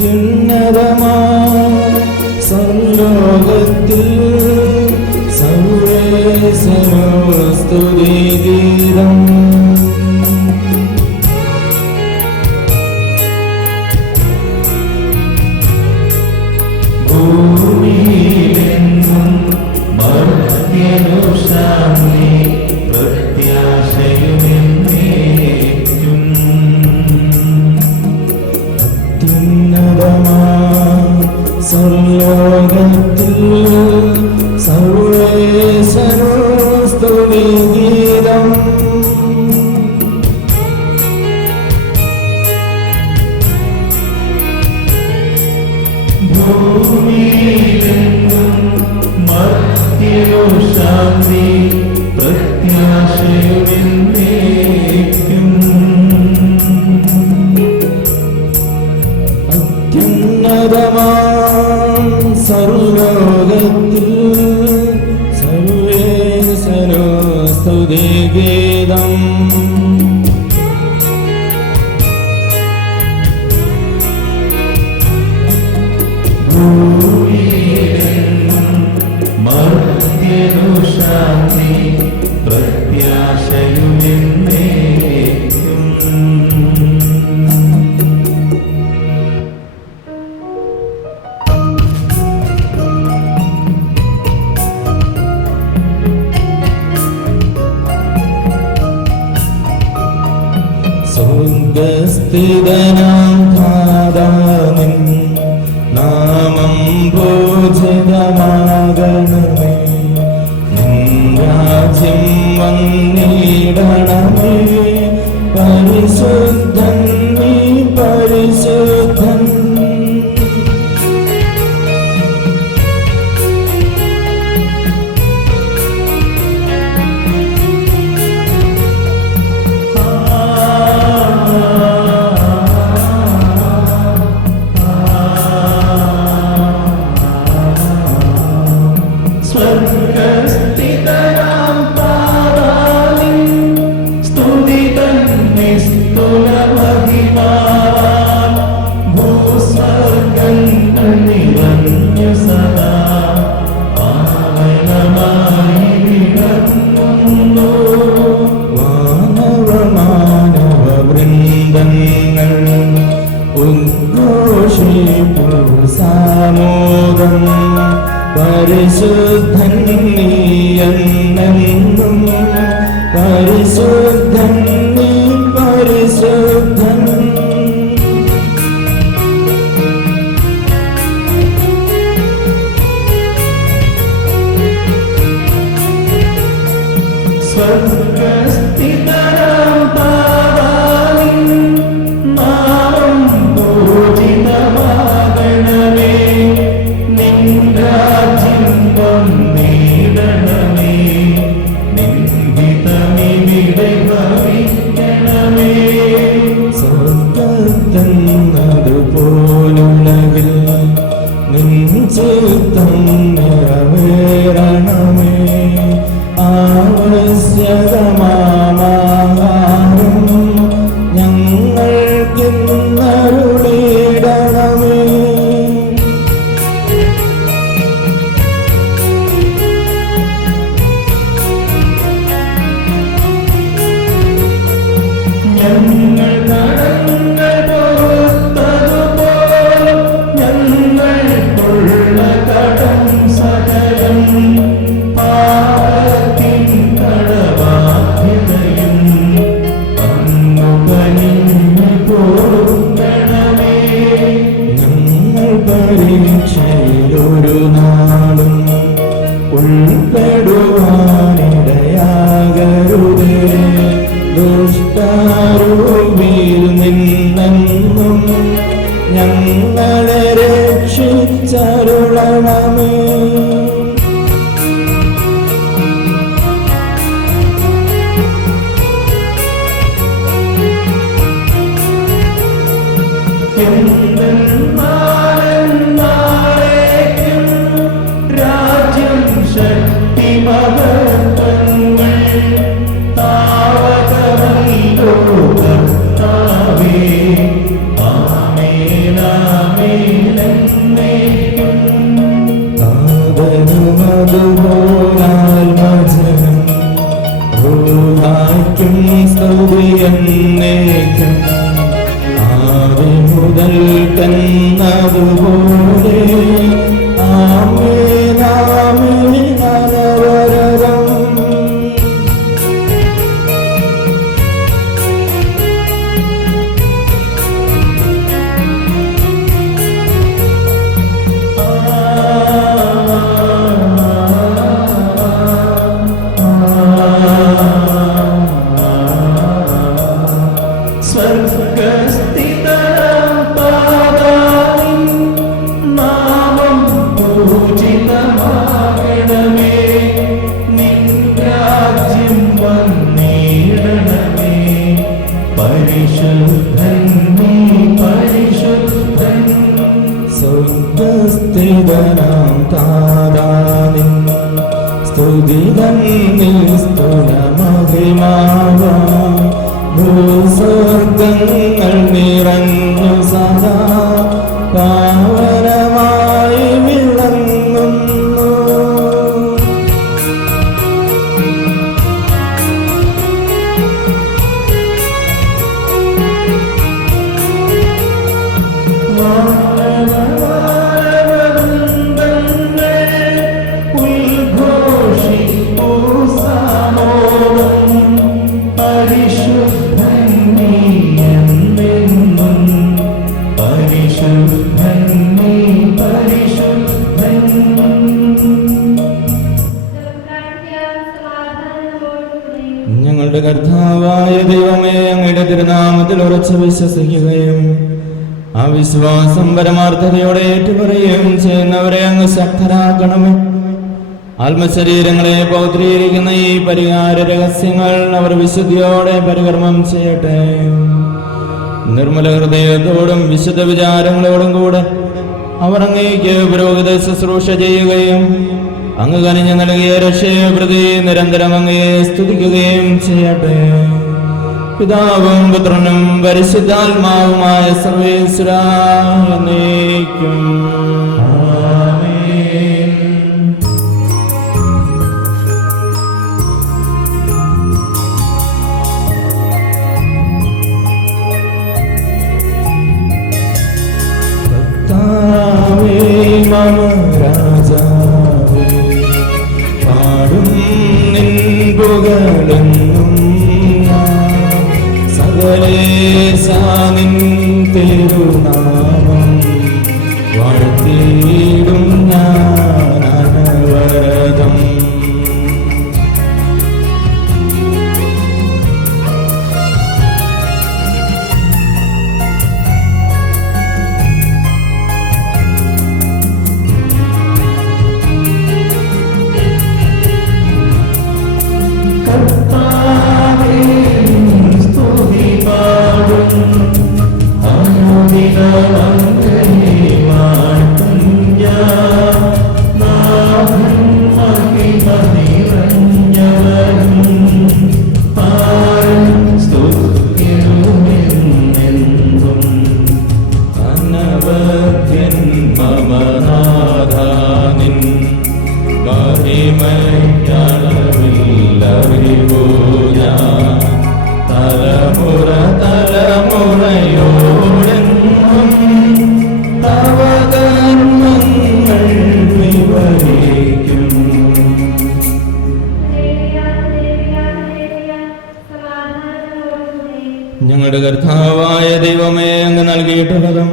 അത്യുന്നതമാ സർലോകത്തിൽ സർവേശ്വരസ്തുതിഗീതം. ഭൂമിയിലെങ്ങും മർത്യനുശാന്തി പ്രത്യാശയുമെന്നേക്കും. അത്യുന്നതമാ സർലോകത്തിൽ സർവേശ്വരസ്തുതിഗീതം. ഭൂമിയിലെങ്ങും മർത്യനുശാന്തി പ്രത്യാശയുമെന്നേക്കും. അത്യുന്നതമാം സർലോകത്തിൽ സർവേശ്വരസ്തുതിഗീതം. ഭൂമിയിലെങ്ങും മർത്യനുശാന്തി പ്രത്യാശയുമെന്നേക്കും. സ്വർഗ്ഗസ്ഥിതനാം ധാതാവിൻ നാമം പൂജിതമാകണമേ. നിൻ രാജ്യം വന്നിടണമേ. പരിശുദ്ധൻ നീ പരിശുദ്ധൻ. സ്വർഗ്ഗസ്ഥിതനാം താതാവിൻ സ്തുതിതൻ നിസ്തുലമഹിമാവാൻ ഭൂസ്വർഗ്ഗങ്ങൾ നിറഞ്ഞു സദാ പാവനമായി വിളങ്ങുന്നു. മാനവ വൃന്ദങ്ങൾ ഉദ്ഘോഷിപ്പു സാമോദം. പരിശുദ്ധൻ നീയെന്നെന്നും പരിശുദ്ധൻ നീ പരിശുദ്ധൻ. സ്വർഗ്ഗസ്ഥിതനാം താതാവിൻ നാമം പൂജിതമാകണമേ. നിൻ രാജ്യം വന്നിടണമേ. നിൻ ഹിതമിവിടെ ഭവിക്കണമേ. സ്വർഗ്ഗത്തെന്നതുപോലുള്ളതിൽ നിൻ ചിത്തം നിറവേറണമേ. ആവശ്യകമാഹാരം ഞങ്ങൾക്കിന്നരുളിടണമേ. ഞങ്ങൾ കടങ്ങൾ പൊറുത്തതുപോലെ ഞങ്ങൾക്കുള്ള കടം സകലം പാപത്തിൻ കടബാധ്യതയും അങ്ങുകനിഞ്ഞു കൊടുക്കണമേ. ഞങ്ങൾ പരീക്ഷയിലൊരു നാളും ഉൾപ്പെടുവാനിടയാകരുതേ. ദുഷ്ടാരൂപിയിൽ നിന്നെന്നും ഞങ്ങളെ രക്ഷിച്ചരുളണമേ. എന്തെന്നാലെന്നാളേക്കും രാജ്യം ശക്തി മഹത്വങ്ങൾ താവകമല്ലോ കർത്താവേ. ആമേൻ ആമേൻ. ഭൂസ്വർഗങ്ങൾ നിറഞ്ഞു സദാ പാവനമായി വിളങ്ങുന്നു. ഞങ്ങളുടെ കർത്താവായ ദൈവമേ, അങ്ങയുടെ തിരുനാമത്തിൽ ഉറച്ചു വിശ്വസിക്കുകയും ആ വിശ്വാസം പരമാർത്ഥതയോടെ ഏറ്റുപറയുകയും ചെയ്യുന്നവരെ അങ്ങ് ശക്തരാക്കണമേ. ആത്മശരീരങ്ങളെ പൗത്രീകരിക്കുന്ന ഈ പരിഹാര രഹസ്യങ്ങൾ അവർ വിശുദ്ധിയോടെ പരികർമ്മം ചെയ്യട്ടെ. നിർമ്മല ഹൃദയത്തോടും വിശുദ്ധ വിചാരങ്ങളോടും കൂടെ അവർ അങ്ങേക്ക് പുരോഹിത ശുശ്രൂഷ ചെയ്യുകയും അങ്ങ് കനിഞ്ഞു നൽകിയ രക്ഷയെ പ്രതി നിരന്തരം അങ്ങയെ സ്തുതിക്കുകയും ചെയ്യട്ടെ. പിതാവും പുത്രനും പരിശുദ്ധാത്മാവുമായ സർവേശ്വരാ എന്നേക്കും ആമേൻ. കർത്താവേ മമ രാജാവേ, പാടും നിൻ പുകഴെന്നും സകലേശാ നിൻ തിരുനാമം വാഴ്ത്തിയിടും ഞാൻ അനവരതം. ഞങ്ങളുടെ കർത്താവായ ദൈവമേ, അങ്ങ് നൽകിയിട്ടുള്ളതും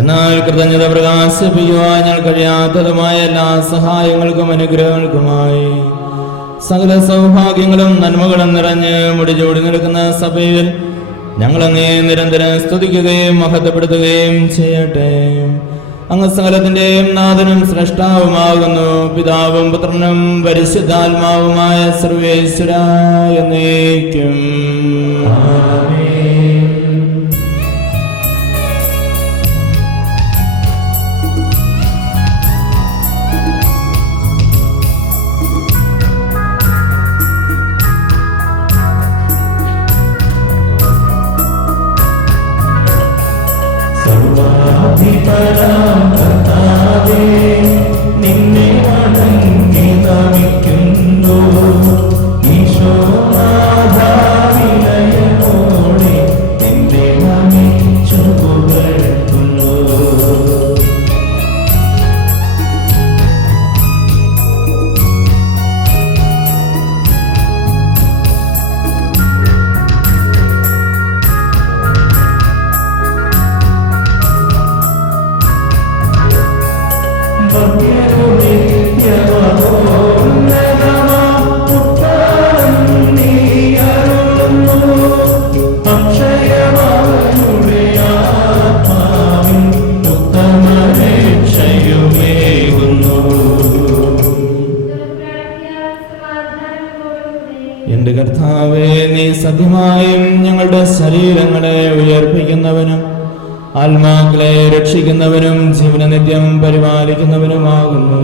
എന്നാൽ കൃതജ്ഞത പ്രകാശിപ്പിക്കുവാൻ ഞങ്ങൾ കഴിയാത്തതുമായ എല്ലാ സഹായങ്ങൾക്കും അനുഗ്രഹങ്ങൾക്കുമായി സകല സൗഭാഗ്യങ്ങളും നന്മകളും നിറഞ്ഞ് മുടിചൂടി നിൽക്കുന്ന സഭയിൽ ഞങ്ങളങ്ങേ നിരന്തരം സ്തുതിക്കുകയും മഹത്വപ്പെടുത്തുകയും ചെയ്യട്ടെ. അങ്ങ് സകലത്തിന്റെയും നാഥനും സ്രഷ്ടാവുമാകുന്നു. പിതാവും പുത്രനും പരിശുദ്ധാത്മാവുമായ സർവേശ്വരാ എന്നേക്കും ആമേൻ. നിന്നെ വണങ്ങി നമിക്കുന്നു ഈശോനാഥാവിനയനോടെ നിന്നെ നമിച്ചു പുകഴ്ത്തുന്നു. എന്റെ കർത്താവേ, നീ സത്യമായും ഞങ്ങളുടെ ശരീരങ്ങളെ ഉയർപ്പിക്കുന്നവനും ആത്മാക്കളെ രക്ഷിക്കുന്നവനും ജീവന നിത്യം പരിപാലിക്കുന്നവനുമാകുന്നു.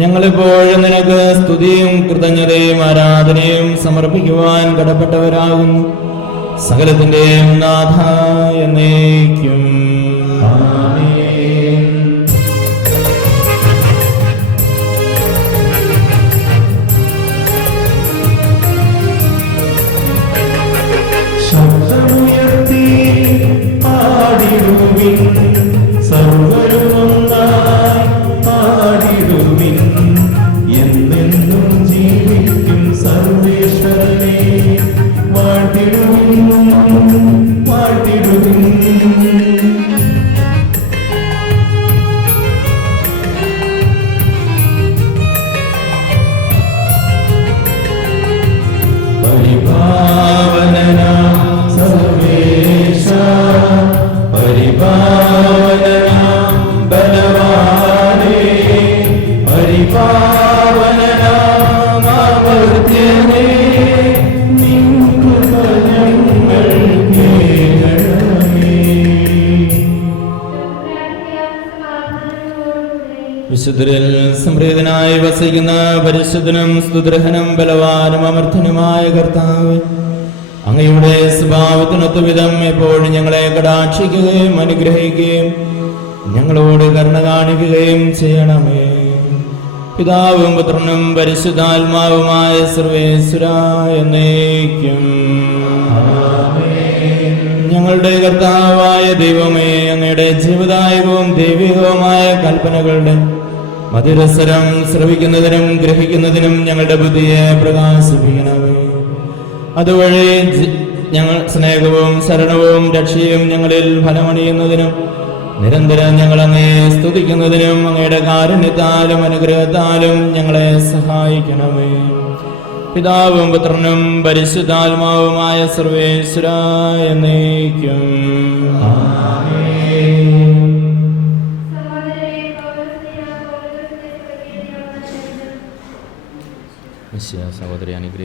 ഞങ്ങളിപ്പോഴും നിനക്ക് സ്തുതിയും കൃതജ്ഞതയും ആരാധനയും സമർപ്പിക്കുവാൻ കടപ്പെട്ടവരാകുന്നു. സകലത്തിന്റെയും നാഥ എന്നേക്കും ആമേൻ. ശബ്ദമുയർത്തി പാടിടുവിൻ, സർവ്വരും ഒന്നായി പാടിടുവിൻ. എന്നെന്നും ജീവിക്കും സർവേശ്വരനെ വാഴ്ത്തിടുവിൻ, വാഴ്ത്തിടുവിൻ. പരിപാവനനാം സർവേശ, പരിപാവനനാം ബലവാനേ, പരിപാവനനാം അമർത്യനേ, നിൻ കൃപ ഞങ്ങൾ കേൾക്കണമേ. വിശുദ്ധരിൽ സംപ്രീതനായി വസിക്കുന്ന പരിശുദ്ധനും സ്തുതിർഹനും ബലവാനും അമർത്തനുമായ കർത്താവ്, അങ്ങയുടെ സ്വഭാവത്തിനൊത്ത വിധം എപ്പോഴും ഞങ്ങളെ കടാക്ഷിക്കുകയും അനുഗ്രഹിക്കുകയും ഞങ്ങളോട് കരുണ കാണിക്കുകയും ചെയ്യണമേ. പിതാവും പുത്രനും പരിശുദ്ധാത്മാവുമായ സർവേശ്വരാ എന്നേക്കും ആമേൻ. ഞങ്ങളുടെ കർത്താവായ ദൈവമേ, അങ്ങയുടെ ജീവദായകവും ദൈവികവുമായ കൽപ്പനകളുടെ മധുരസ്വരം ശ്രവിക്കുന്നതിനും ഗ്രഹിക്കുന്നതിനും ഞങ്ങളുടെ ബുദ്ധിയെ പ്രകാശിപ്പിക്കണമേ. അതുവഴി ഞങ്ങൾ സ്നേഹവും ശരണവും രക്ഷയും ഞങ്ങളിൽ ഫലമണിയുന്നതിനും നിരന്തരം ഞങ്ങൾ അങ്ങയെ സ്തുതിക്കുന്നതിനും അങ്ങയുടെ കാരുണ്യത്താലും അനുഗ്രഹത്താലും ഞങ്ങളെ സഹായിക്കണമേ. പിതാവും പുത്രനും പരിശുദ്ധാത്മാവുമായ സർവേശ്വരാ എന്നേക്കും ആമേൻ. സഹോദരി അനുഗ്രഹിക്കും.